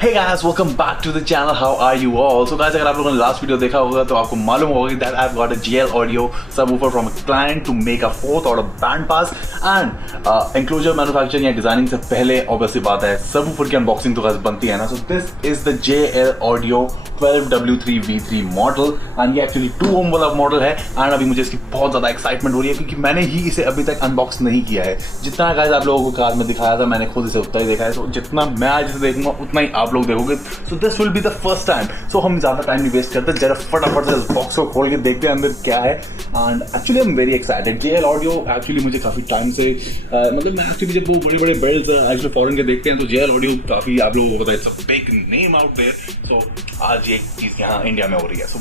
Hey guys, welcome back to the channel. How are you all? So guys, अगर आप लोगों ने last video देखा होगा तो आपको मालूम होगा that I've got a JL audio subwoofer from a client to make a fourth order bandpass and enclosure manufacturing या डिजाइनिंग से पहले obviously बात है subwoofer की अनबॉक्सिंग तो guys बनती है ना. So this is the JL audio 12 W3v3 model and ये एक्चुअली 2 ohm वाला मॉडल है एंड अभी मुझे इसकी बहुत ज़्यादा एक्साइटमेंट हो रही है क्योंकि मैंने ही इसे अभी तक अनबॉक्स नहीं किया है. जितना गाइस आप लोगों को कार में दिखाया था मैंने खुद इसे उतना ही देखा है. तो जितना मैं आज इसे देखूंगा उतना ही आप लोग देखोगे. So this will be the first time. So हम ज़्यादा टाइम नहीं वेस्ट करते, जरा फटाफट से इस बॉक्स को खोल के देखते हैं अंदर क्या है. And actually I am very excited. JL audio actually मुझे काफ़ी टाइम से मतलब मैं एक्चुअली जब वो बड़े बड़े बिल्ड्स एक्चुअली फॉरेन के देखते हैं तो JL ऑडियो काफ़ी आप लोगों को पता है it's a big name out there. So आज ये चीज़ यहाँ इंडिया में हो रही है. So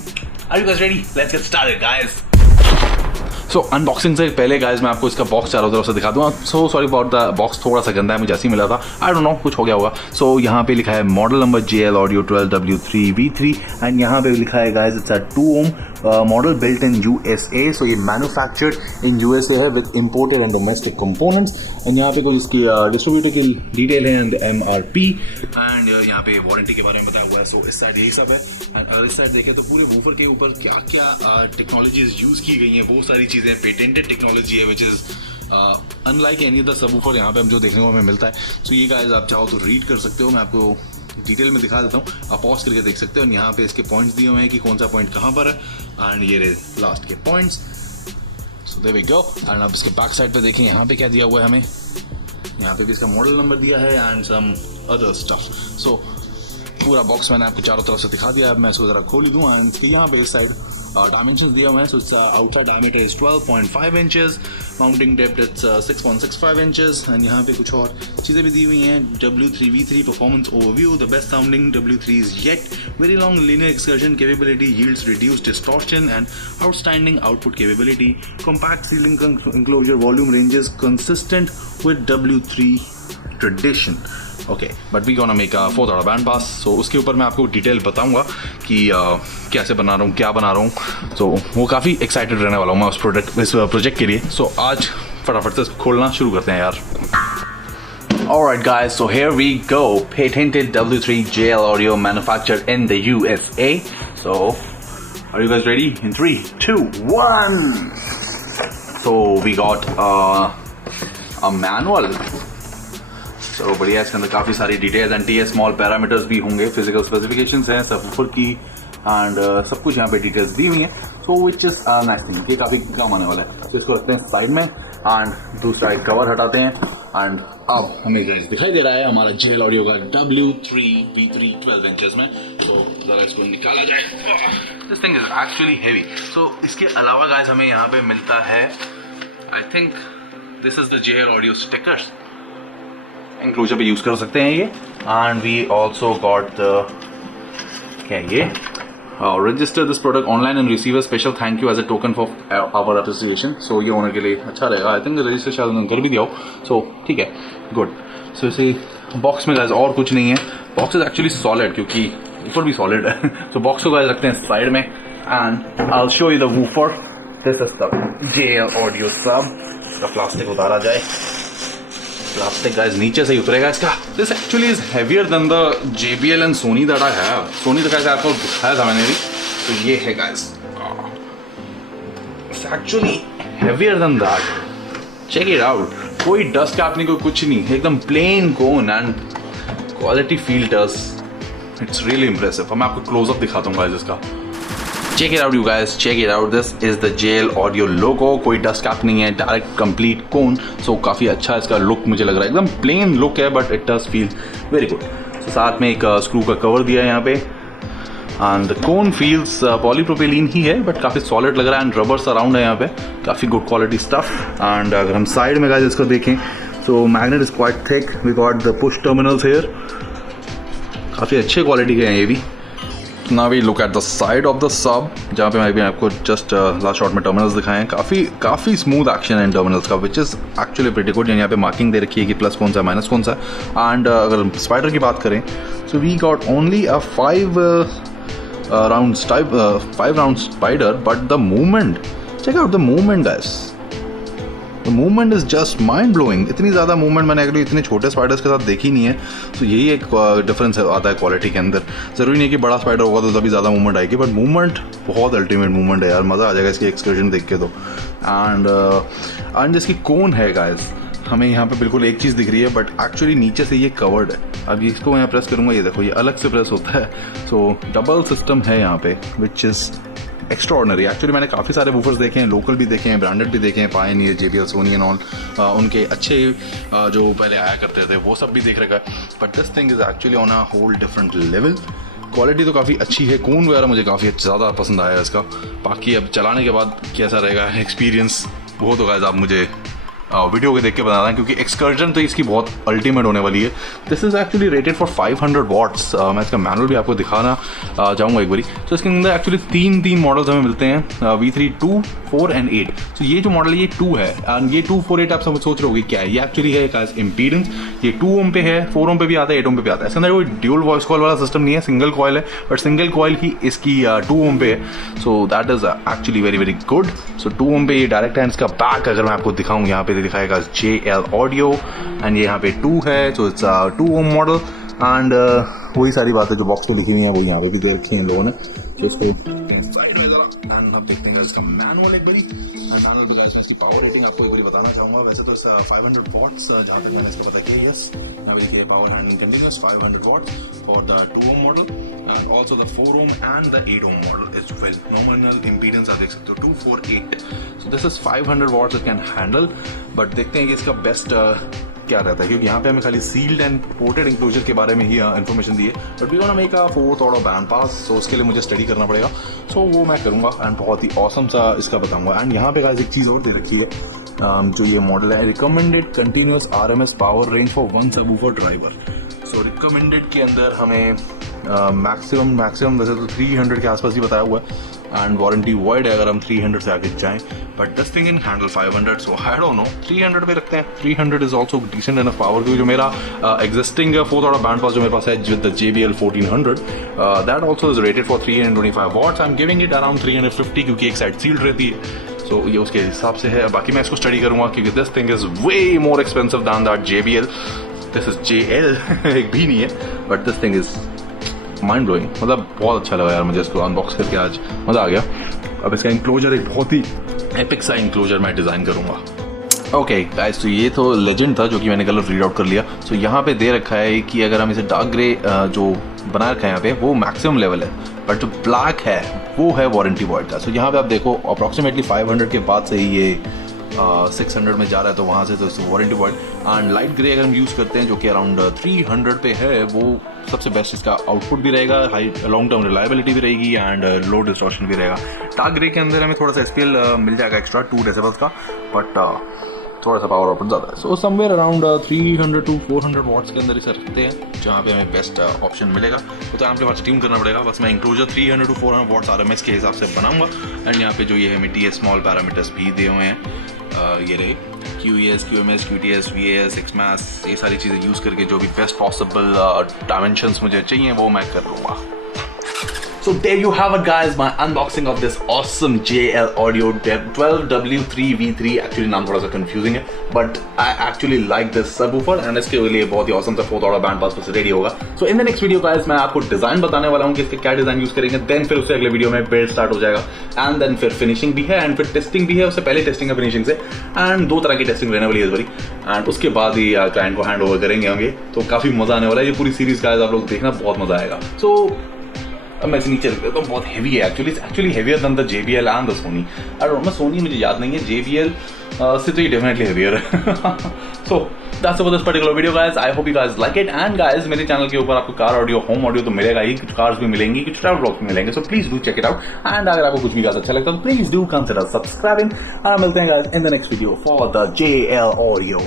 are you guys ready? Let's get started guys. So unboxing से पहले गाइस मैं आपको इसका बॉक्स चारों तरफ से दिखा दूंगा. So sorry about the box, थोड़ा सा गंदा है, मुझे ऐसे ही मिला था. आई डोंट नो कुछ हो गया होगा. सो यहाँ पे लिखा है model number JL audio 12 W3v3 and यहाँ पे लिखा है guys it's a 2 ohm model built in USA. सो ये मैन्युफैक्चर्ड इन USA है with imported and domestic components. And यहाँ पे कुछ इसकी डिस्ट्रीब्यूटर की डिटेल है एंड MRP एंड यहाँ पे वारंटी के बारे में बताया हुआ है. सो इस साइड यही सब है एंड अगर इस साइड देखें तो पूरे वूफर के ऊपर क्या क्या टेक्नोलॉजीज यूज की गई हैं, बहुत सारी चीजें पेटेंटेड टेक्नोलॉजी है which is unlike any other subwoofer यहाँ पे हम जो देखने को हमें मिलता है. सो ये गाइस आप चाहो तो रीड कर सकते हो, मैं आपको डिटेल में दिखा देता हूँ, आप पॉज करके देख सकते हो. और यहाँ पे इसके पॉइंट्स दिए हुए हैं कि कौन सा पॉइंट कहाँ पर है एंड ये लास्ट के points. So there we go. And अब इसके बैक साइड पे देखें यहाँ पे क्या दिया हुआ है हमें. यहाँ पे भी इसका मॉडल नंबर दिया है एंड सम अदर स्टफ. सो पूरा बॉक्स मैंने आपको चारों तरफ से दिखा दिया. अब मैं इसको जरा खोल ही दूँ एंड यहाँ पे इस साइड डायमेंशंस दिया हुआ है. So it's outside diameter is 12.5 inches, mounting depth it's 6.65 inches and यहाँ पे कुछ और चीज़ें भी दी हुई हैं. W3v3 performance overview, the best sounding W3s yet, very long linear excursion capability yields reduced distortion and outstanding output capability, compact ceiling enclosure, volume ranges consistent with W3 tradition. Okay but we gonna make a fourth order band pass. So उसके ऊपर मैं आपको detail बताऊंगा कि कैसे बना रहा हूँ, क्या बना रहा हूँ. सो वो काफ़ी एक्साइटेड रहने वाला हूँ मैं इस प्रोजेक्ट के लिए. सो आज फटाफट से खोलना शुरू करते हैं यार. Alright guys, so here we go. Patented W3 JL audio manufactured in the USA. So are you guys ready? In 3, 2, 1. So we got a manual. तो बढ़िया, इसके अंदर काफ़ी सारी details and TS small parameters भी होंगे, फिजिकल स्पेसिफिकेशंस हैं subwoofer की एंड सब कुछ यहाँ पे डिटेल्स दी हुई हैं. सो विच इज नाइस थिंग, ये काफ़ी काम आने वाला है. तो इसको रखते हैं साइड में एंड दूसरा एक कवर हटाते हैं एंड अब हमें दिखाई दे रहा है हमारा JL ऑडियो का W3v3 12 इंचेस में. तो ज़रा इसको निकाला जाए. This thing is actually heavy. So इसके अलावा गाइस हमें यहाँ पे मिलता है, I think this is the JL audio stickers, enclosure पे यूज कर सकते हैं ये. एंड वी ऑल्सो गॉट क्या ये register this product online and receive a special thank you as a token for our appreciation. So ये होने के लिए अच्छा रहेगा. आई थिंक रजिस्टर शायद उन्होंने कर भी दिया हो. सो ठीक है, गुड. सो इसे बॉक्स में गाइस और कुछ नहीं है. बॉक्स इज एक्चुअली सॉलिड क्योंकि ऊपर भी सॉलिड है. सो बॉक्स को गाइस रखते हैं साइड में and I will show you the woofer. This is the JL audio सब. इसका प्लास्टिक उतारा जाए. प्लास्टिक गाइस नीचे से ही उतरेगा इसका. This actually is heavier than the JBL and Sony that I have. Sony तो गाइस आपको दिखाया था मैंने भी. तो ये है guys, it's actually heavier than that. Check it out. कोई डस्ट कैप नहीं, कोई कुछ नहीं, एकदम plain cone and quality feel dust. It's really impressive. मैं आपको क्लोजअप दिखाता हूँ गाइस इसका. Check it out you guys, check it out. This is the JL audio logo. कोई डस्ट कैप नहीं है, डायरेक्ट कंप्लीट कोन. सो काफ़ी अच्छा इसका लुक मुझे लग रहा है. एकदम प्लेन लुक है but it does feel very good. So साथ में एक स्क्रू का कवर दिया है यहाँ पे and the cone feels polypropylene ही है बट काफ़ी सॉलिड लग रहा है एंड रबर सराउंड है यहाँ पे. काफ़ी गुड क्वालिटी स्टफ. एंड अगर हम साइड में गाइस इसको देखें so magnet is quite thick. We got the push terminals here, काफ़ी अच्छे क्वालिटी के हैं ये भी. Now we look at the side of the sub जहाँ पे मैं भी आपको जस्ट लास्ट शॉट में टर्मिनल्स दिखाए हैं. काफ़ी स्मूथ एक्शन है इन टर्मिनल्स का which is actually pretty good. यहाँ पे मार्किंग दे रखी है कि प्लस कौन सा माइनस कौन सा. एंड अगर स्पाइडर की बात करें so we got only a 5 round spider but the movement, check out the movement guys. The movement is just mind blowing. इतनी ज़्यादा मूवमेंट मैंने एक्चुअली इतने छोटे स्पाइडर्स के साथ देखी नहीं है। तो यही एक डिफरेंस आता है क्वालिटी के अंदर। ज़रूरी नहीं कि बड़ा स्पाइडर होगा तो तभी ज़्यादा मूवमेंट आएगी, बट मूवमेंट बहुत अल्टीमेट मूवमेंट है यार, मज़ा आ जाएगा इसकी एक्सकर्शन देख के। तो एंड जिसकी कोन है गाइस, हमें यहाँ पे बिल्कुल एक चीज़ दिख रही है, बट एक्चुअली नीचे से ये कवर्ड है। अब इसको मैं प्रेस करूँगा, ये देखो ये अलग से प्रेस होता है। सो डबल सिस्टम है यहाँ पे, विच इज़ एक्स्ट्राऑर्डिनरी। एक्चुअली मैंने काफ़ी सारे वूफर्स देखे हैं, लोकल भी देखे हैं, ब्रांडेड भी देखे हैं, Pioneer, JBL, Sony and all, उनके अच्छे जो पहले आया करते थे वो सब भी देख रखा है। But this thing is actually on a whole different level. Quality तो काफ़ी अच्छी है, कोन वगैरह मुझे काफ़ी ज़्यादा पसंद आया इसका। बाकी अब चलाने के बाद कैसा रहेगा एक्सपीरियंस वो तो गाइस आप मुझे वीडियो को देख के बताना है, क्योंकि एक्सकर्जन तो इसकी बहुत अल्टीमेट होने वाली है। This is actually rated for 500 watts. मैं इसका मैनुअल भी आपको दिखाना चाहूँगा एक बारी। तो इसके अंदर एक्चुअली तीन मॉडल्स हमें मिलते हैं, V3 2, 4 एंड 8। तो ये जो मॉडल है ये 2 है, एंड ये 248 आप सब सोच रहे होगी क्या है, ये एक्चुअली है एक इम्पीडेंस। ये 2 ओम पे है, 4 ओम पे भी आता है, 8 ओम पे भी आता है। इसके अंदर कोई ड्यूल वॉइस कॉल वाला सिस्टम नहीं है, सिंगल कॉयल है, बट सिंगल कॉयल ही इसकी 2 ओम पे है। So that is actually very very good. So 2 ohm पे ये डायरेक्ट है। इसका बैक अगर मैं आपको दिखाऊँ, यहाँ पे दिखाएगा JL ऑडियो, एंड ये यहाँ पे 2 है, so it's 2 ohm model. And वही सारी बातें जो बॉक्स पे लिखी हुई हैं वो यहाँ पे भी दे रखी हैं लोगों ने। तो इसको इसका मैनुअल एक बारी इसकी पावर रेटिंग आपको एक बारी बताना चाहूँगा। वैसे तो इसका 500 वॉट्स, जहाँ पे मैंने इसको पता है कि yes power handling continuous 500 watts for the 2 ohm model, and also the 4 ohm and the 8 ohm model is well. Nominal impedance आप देख सकते हो 248। So this is 500 watts it can handle. But देखते हैं कि इसका बेस्ट क्या रहता है, क्योंकि यहाँ पे हमें खाली सील्ड एंड पोर्टेड इंक्लोजर के बारे में ही इन्फॉर्मेशन दी है। But we gonna make a 4th order bandpass, so उसके लिए मुझे स्टडी करना पड़ेगा। सो वो मैं करूँगा एंड बहुत ही ऑसम सा इसका बताऊँगा। एंड यहाँ पे गाइस एक चीज़ और दे रखी है, जो ये मॉडल है, recommended continuous RMS power range for 1 subwoofer driver. So recommended के अंदर हमें मैक्सिमम वैसे तो 300 के आसपास ही बताया हुआ है, एंड वारंटी वॉइड है अगर हम 300 से आगे जाएं। But this thing in handle 500, so I don't know 300 पे रखते हैं। 300 is also decent enough power, क्योंकि जो मेरा एग्जिस्टिंग 4th ऑर्डर बैंडपास जो मेरे पास है with the JBL 1400, that also is rated for 325 watts. I am giving it around 350, क्योंकि एक साइड सील्ड रहती है। सो ये उसके हिसाब से है। बाकी मैं इसको स्टडी करूँगा, क्योंकि this thing is way more expensive than that JBL। This is JL एक भी नहीं है, but this thing is mind blowing. मतलब बहुत अच्छा लगा यार मुझे इसको अनबॉक्स करके, आज मज़ा आ गया। अब इसका इंक्लोजर एक बहुत ही एपिक सा इंक्लोजर मैं डिज़ाइन करूँगा। ओके गाइस, तो ये तो लेजेंड था जो कि मैंने गलत रीड आउट कर लिया। सो यहाँ पे दे रखा है कि अगर हम इसे डार्क ग्रे जो बना रखा है यहाँ पे वो मैक्सिमम लेवल है, बट जो ब्लैक है वो है वारंटी वॉइड का। सो यहाँ पे आप देखो अप्रॉक्सीमेटली 500 के बाद से ही ये 600 में जा रहा है, तो वहाँ से तो warranty void. And light grey अगर हम यूज़ करते हैं जो कि अराउंड 300 पे है, वो सबसे बेस्ट इसका आउटपुट भी रहेगा, हाई लॉन्ग टर्म रिलायबिलिटी भी रहेगी, एंड लो डिस्टॉर्शन भी रहेगा। डार्क ग्रे के अंदर हमें थोड़ा सा SPL मिल जाएगा एक्स्ट्रा 2 डेसिबल्स का, बट थोड़ा सा पावर आउटपुट ज़्यादा है। So somewhere around 300 to 400 watts के अंदर इसे रखते हैं, जहाँ पे हमें बेस्ट ऑप्शन मिलेगा। तो एम्पलीफायर ट्यून करना पड़ेगा। बस मैं इंक्लोजर 300 to 400 वॉट्स RMS के हिसाब से बनाऊंगा। एंड यहाँ पे जो ये हमें TS स्मॉल पैरामीटर्स भी दिए हुए हैं, ये रहे QES, QMS, QTS, VAS, XMAS, ये सारी चीज़ें यूज़ करके जो भी बेस्ट पॉसिबल डायमेंशंस मुझे चाहिए वो मैं कर लूँगा। So there you have it guys, my unboxing of this awesome JL Audio 12 W3v3। actually नाम थोड़ा सा confusing है, but I actually like this subwoofer and इसके लिए बहुत ही awesome सा 4th order bandpass बस ready होगा। So in the next video guys, मैं आपको डिज़ाइन बताने वाला हूँ कि इसके क्या डिज़ाइन यूज़ करेंगे, देन फिर उससे अगले वीडियो में बिल्ड स्टार्ट हो जाएगा, एंड देन फिर फिनिशिंग भी है, एंड फिर टेस्टिंग भी है। उससे पहले टेस्टिंग है फिनिशिंग से, एंड 2 तरह की टेस्टिंग रहने वाली है इस बारी, एंड उसके बाद ही क्लाइंट को हैंड ओवर करेंगे हम ये। तो काफ़ी मज़ा आने वाला है, ये पूरी सीरीज गाइस आप लोग देखना, बहुत मज़ा आएगा। सो अब मैं इसे नीचे रख देता हूँ, बहुत हेवी है actually heavier than the JBL and the Sony. I don't know, Sony मुझे याद नहीं है, JBL से तो ये डेफिनेटली हेवियर है। So that's about this particular video guys. I hope you guys like it, and guys मेरे चैनल के ऊपर आपको कार ऑडियो, होम ऑडियो तो मिलेगा ही, कुछ कार्स भी मिलेंगी, कुछ ट्रैवल ब्लॉग्स भी मिलेंगे। So please do check it out, and अगर आपको कुछ भी गाइस अच्छा लगता है तो प्लीज डू कंसिडर सब्सक्राइबिंग। मिलते हैं guys in the next video for the JL audio.